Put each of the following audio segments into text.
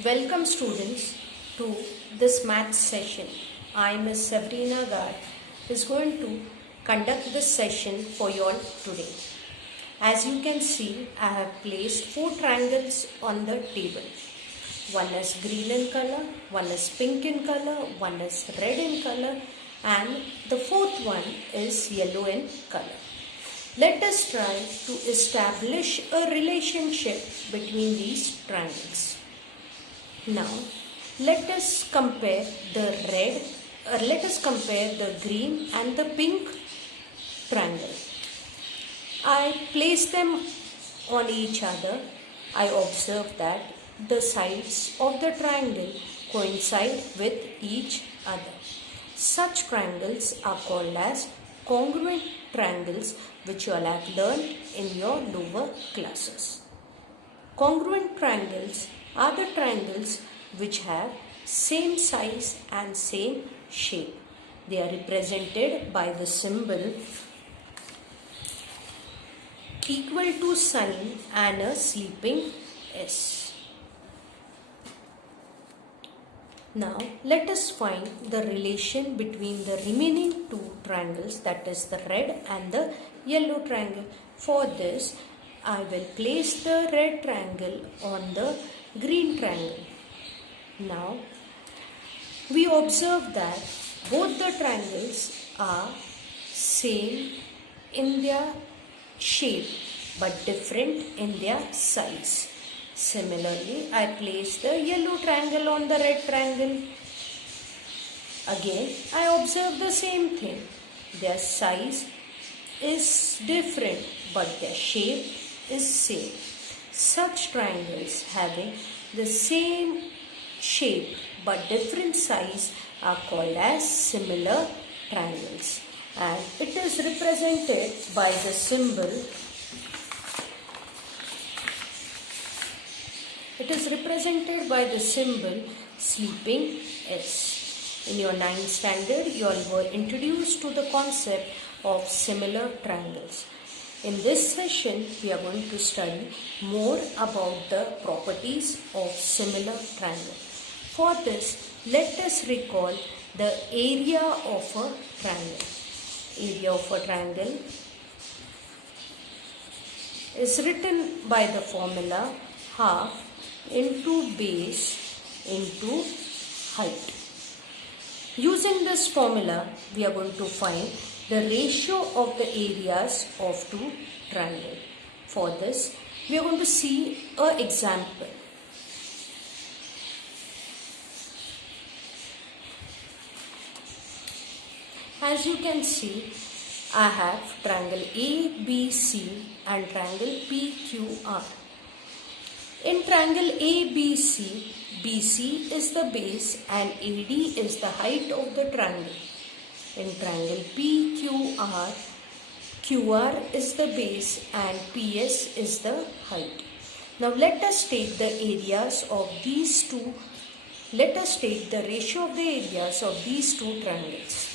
Welcome students to this maths session. I, Ms. Sabrina Gard, is going to conduct this session for you all today. As you can see, I have placed 4 triangles on the table. One is green in color, one is pink in color, one is red in color, and the fourth one is yellow in color. Let us try to establish a relationship between these triangles. Now, let us compare the green and the pink triangle. I place them on each other. I observe that the sides of the triangle coincide with each other. Such triangles are called as congruent triangles, which you all have learned in your lower classes. Congruent triangles are the triangles which have same size and same shape. They are represented by the symbol equal to sign and a sleeping S. Now let us find the relation between the remaining 2 triangles, that is the red and the yellow triangle. For this, I will place the red triangle on the green triangle. Now, we observe that both the triangles are same in their shape but different in their size. Similarly, I place the yellow triangle on the red triangle. Again, I observe the same thing. Their size is different but their shape is same. Such triangles having the same shape but different size are called as similar triangles, and it is represented by the symbol sleeping S. In your 9th standard, you all were introduced to the concept of similar triangles. In this session, we are going to study more about the properties of similar triangle. For this, let us recall the area of a triangle. Area of a triangle is written by the formula half into base into height. Using this formula, we are going to find the ratio of the areas of 2 triangles. For this, we are going to see an example. As you can see, I have triangle ABC and triangle PQR. In triangle ABC, BC is the base and AD is the height of the triangle. In triangle PQR, QR is the base and PS is the height. Now let us take the areas of these two. Let us take the ratio of the areas of these 2 triangles.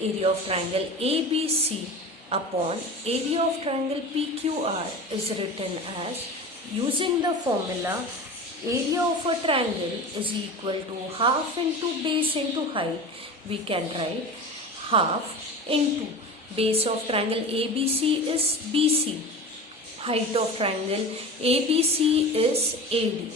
Area of triangle ABC upon area of triangle PQR is written as, using the formula, area of a triangle is equal to half into base into height. We can write half into base of triangle ABC is BC. Height of triangle ABC is AD.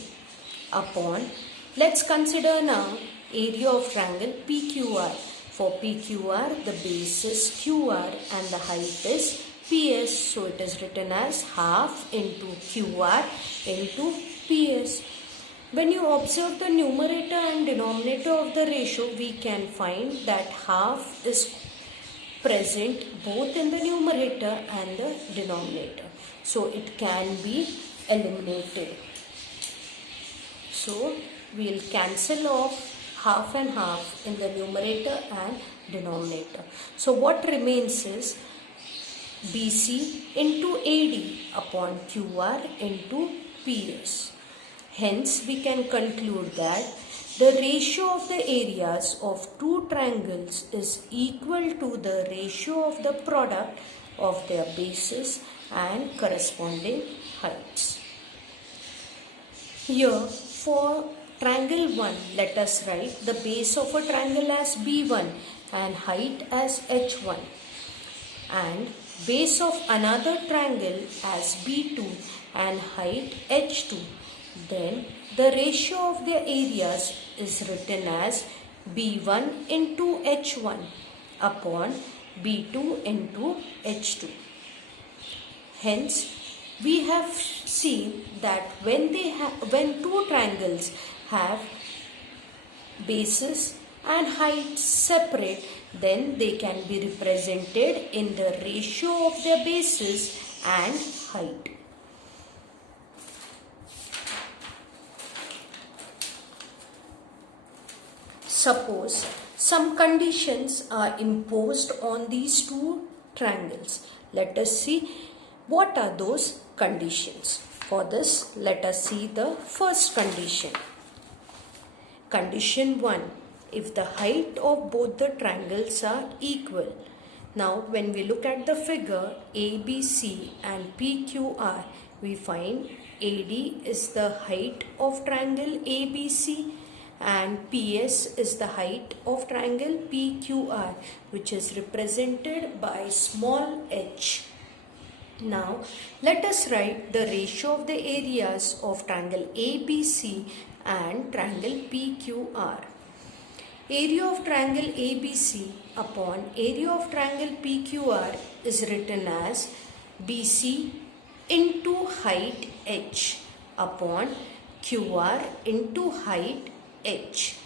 Upon, let's consider now area of triangle PQR. For PQR, the base is QR and the height is PS. So it is written as half into QR into PS. When you observe the numerator and denominator of the ratio, we can find that half is present both in the numerator and the denominator. So it can be eliminated. So we will cancel off half and half in the numerator and denominator. So what remains is BC into AD upon QR into PS. Hence, we can conclude that the ratio of the areas of 2 triangles is equal to the ratio of the product of their bases and corresponding heights. Here, For triangle 1, let us write the base of a triangle as B1 and height as H1, and base of another triangle as B2 and height H2. Then the ratio of their areas is written as B1 into H1 upon B2 into H2. Hence, we have seen that when two triangles have bases and heights separate, then they can be represented in the ratio of their bases and height. Suppose some conditions are imposed on these two triangles. Let us see what are those conditions. For this, let us see the first condition. Condition 1. If the height of both the triangles are equal. Now, when we look at the figure ABC and PQR, we find AD is the height of triangle ABC and PS is the height of triangle PQR, which is represented by small h. Now, let us write the ratio of the areas of triangle ABC and triangle PQR. Area of triangle ABC upon area of triangle PQR is written as BC into height h upon QR into height h,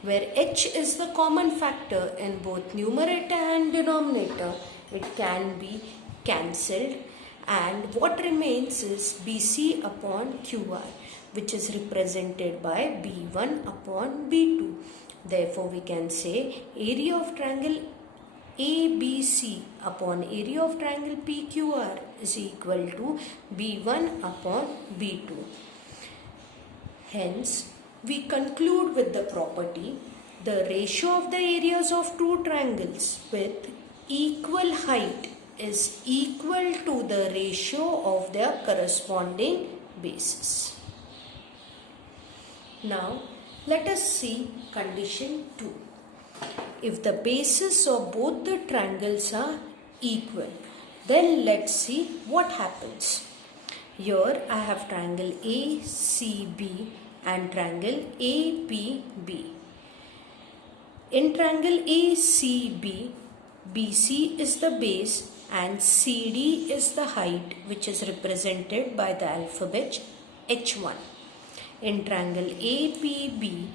where h is the common factor in both numerator and denominator. It can be cancelled, and what remains is BC upon QR, which is represented by B1 upon B2. Therefore, we can say area of triangle ABC upon area of triangle PQR is equal to B1 upon B2. Hence, we conclude with the property, the ratio of the areas of two triangles with equal height is equal to the ratio of their corresponding bases. Now, let us see condition 2. If the bases of both the triangles are equal, then let's see what happens. Here I have triangle ACB and triangle APB. In triangle ACB, BC is the base and CD is the height, which is represented by the alphabet H1. In triangle APB,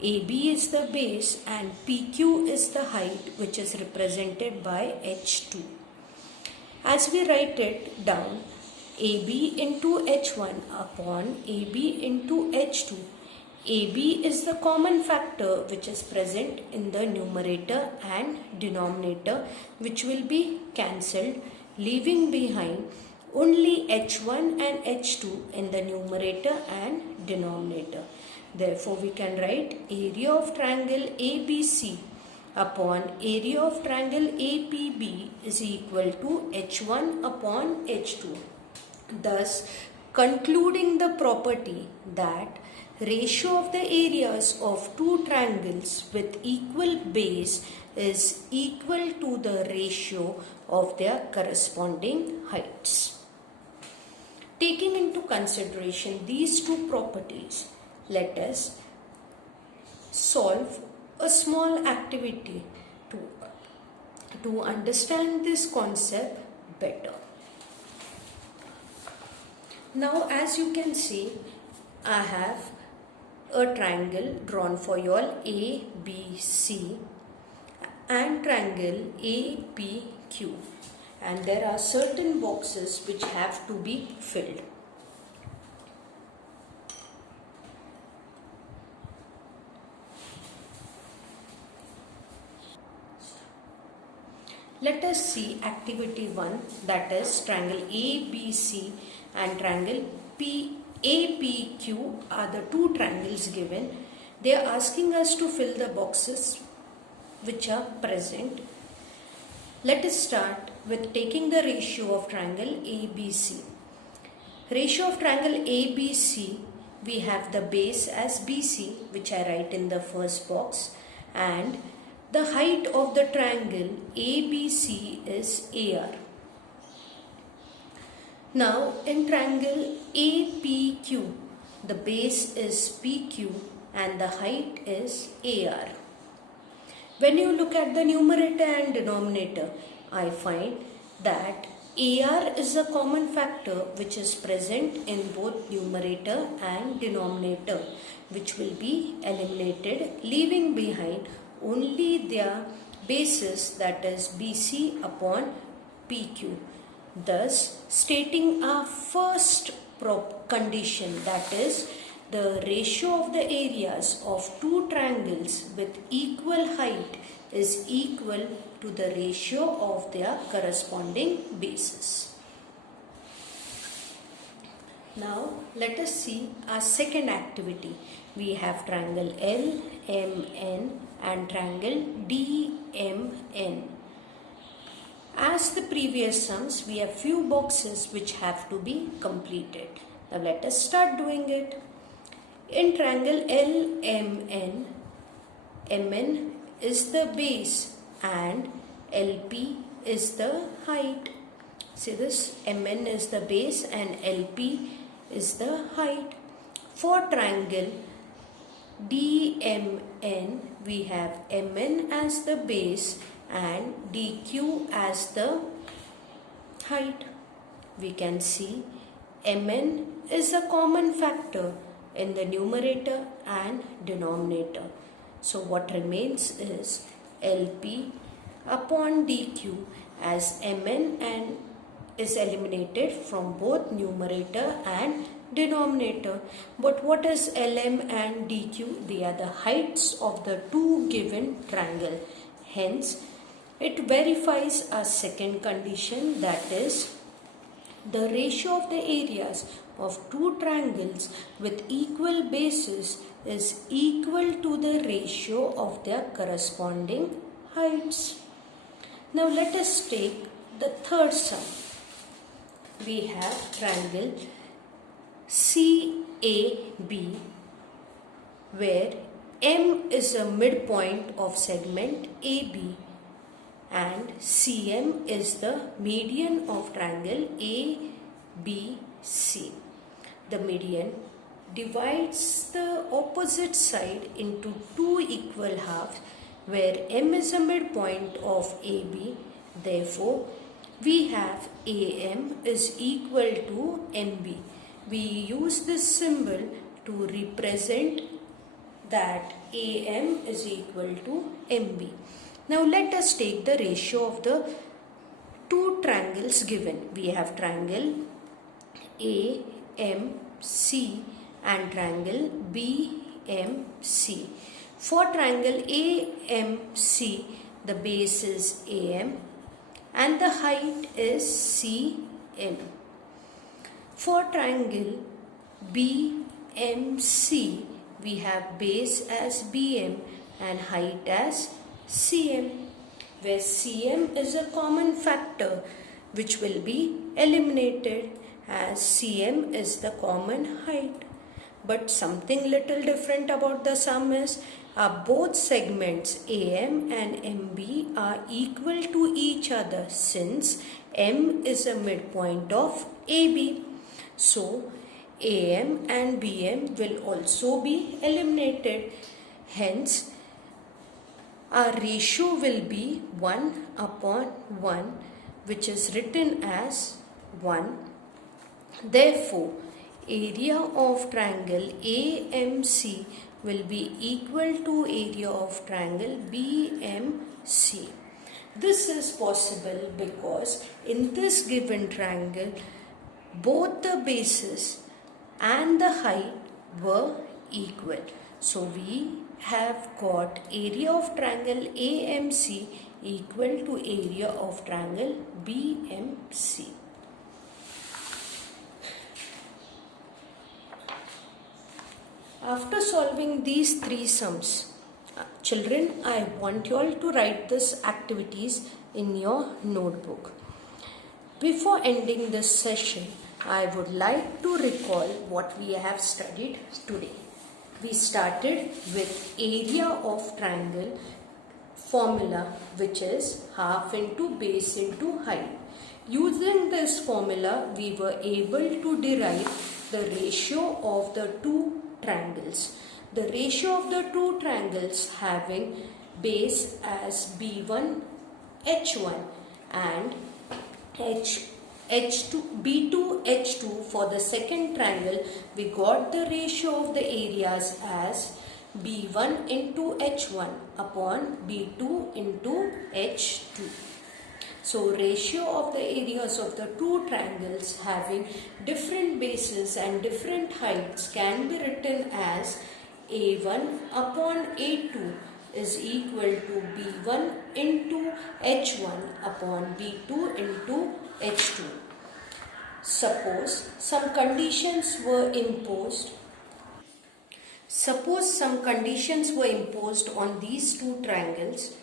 AB is the base and PQ is the height, which is represented by H2. As we write it down, AB into H1 upon AB into H2. AB is the common factor which is present in the numerator and denominator, which will be cancelled, leaving behind only H1 and H2 in the numerator and denominator. Therefore, we can write area of triangle ABC upon area of triangle APB is equal to H1 upon H2. Thus, concluding the property that ratio of the areas of two triangles with equal base is equal to the ratio of their corresponding heights. Taking into consideration these two properties, let us solve a small activity to understand this concept better. Now, as you can see, I have a triangle drawn for you all ABC and triangle APQ, and there are certain boxes which have to be filled. Let us see activity 1, that is triangle ABC and triangle APQ are the two triangles given. They are asking us to fill the boxes which are present. Let us start with taking the ratio of triangle ABC. Ratio of triangle ABC, we have the base as BC, which I write in the first box, and the height of the triangle ABC is AR. Now in triangle APQ, the base is PQ and the height is AR. When you look at the numerator and denominator, I find that AR is a common factor which is present in both numerator and denominator, which will be eliminated, leaving behind only their basis, that is BC upon PQ. Thus stating our first condition, that is the ratio of the areas of two triangles with equal height is equal to the ratio of their corresponding bases. Now let us see our second activity. We have triangle LMN and triangle DMN. As the previous sums, we have few boxes which have to be completed. Now let us start doing it. In triangle LMN, MN is the base and LP is the height. See this, MN is the base and LP is the height. For triangle DMN, we have MN as the base and DQ as the height. We can see MN is a common factor in the numerator and denominator. So what remains is LP upon DQ, as MN and is eliminated from both numerator and denominator. But what is LM and DQ? They are the heights of the two given triangle. Hence, it verifies a second condition, that is the ratio of the areas of two triangles with equal bases is equal to the ratio of their corresponding heights. Now let us take the third sum. We have triangle CAB where M is a midpoint of segment AB and CM is the median of triangle ABC. The median divides the opposite side into two equal halves where M is a midpoint of AB. Therefore, we have AM is equal to MB. We use this symbol to represent that AM is equal to MB. Now let us take the ratio of the two triangles given. We have triangle AMC and triangle BMC. For triangle AMC, the base is AM and the height is CM. For triangle BMC, we have base as BM and height as CM, where CM is a common factor which will be eliminated as CM is the common height. But something little different about the sum is both segments AM and MB are equal to each other since M is a midpoint of AB. So AM and BM will also be eliminated. Hence, our ratio will be 1/1, which is written as 1. Therefore, area of triangle AMC will be equal to area of triangle BMC. This is possible because in this given triangle, both the bases and the height were equal. So we have got area of triangle AMC equal to area of triangle BMC. After solving these three sums, children, I want you all to write these activities in your notebook. Before ending this session, I would like to recall what we have studied today. We started with area of triangle formula, which is half into base into height. Using this formula, we were able to derive the ratio of the two triangles. The ratio of the two triangles having base as B1, H1 and B2, H2 for the second triangle, we got the ratio of the areas as B1 into H1 upon B2 into H2. So ratio of the areas of the two triangles having different bases and different heights can be written as A1 upon A2 is equal to B1 into H1 upon B2 into H2. Suppose some conditions were imposed. On these two triangles.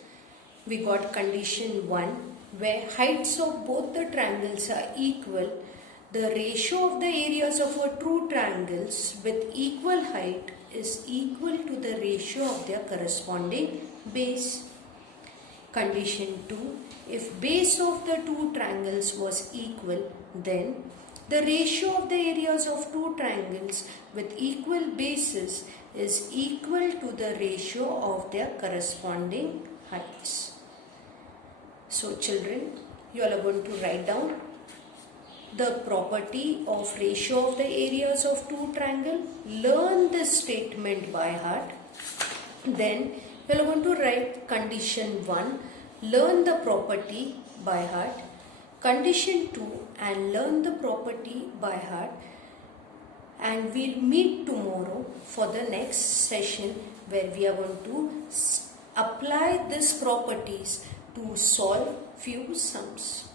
We got condition 1 where heights of both the triangles are equal. The ratio of the areas of our two triangles with equal height is equal to the ratio of their corresponding base. Condition 2. If base of the two triangles was equal, then the ratio of the areas of two triangles with equal bases is equal to the ratio of their corresponding heights. So children, you all are going to write down the property of ratio of the areas of two triangles. Learn this statement by heart. Then you are going to write condition 1. Learn the property by heart. Condition 2 and learn the property by heart. And we'll meet tomorrow for the next session where we are going to apply these properties to solve few sums.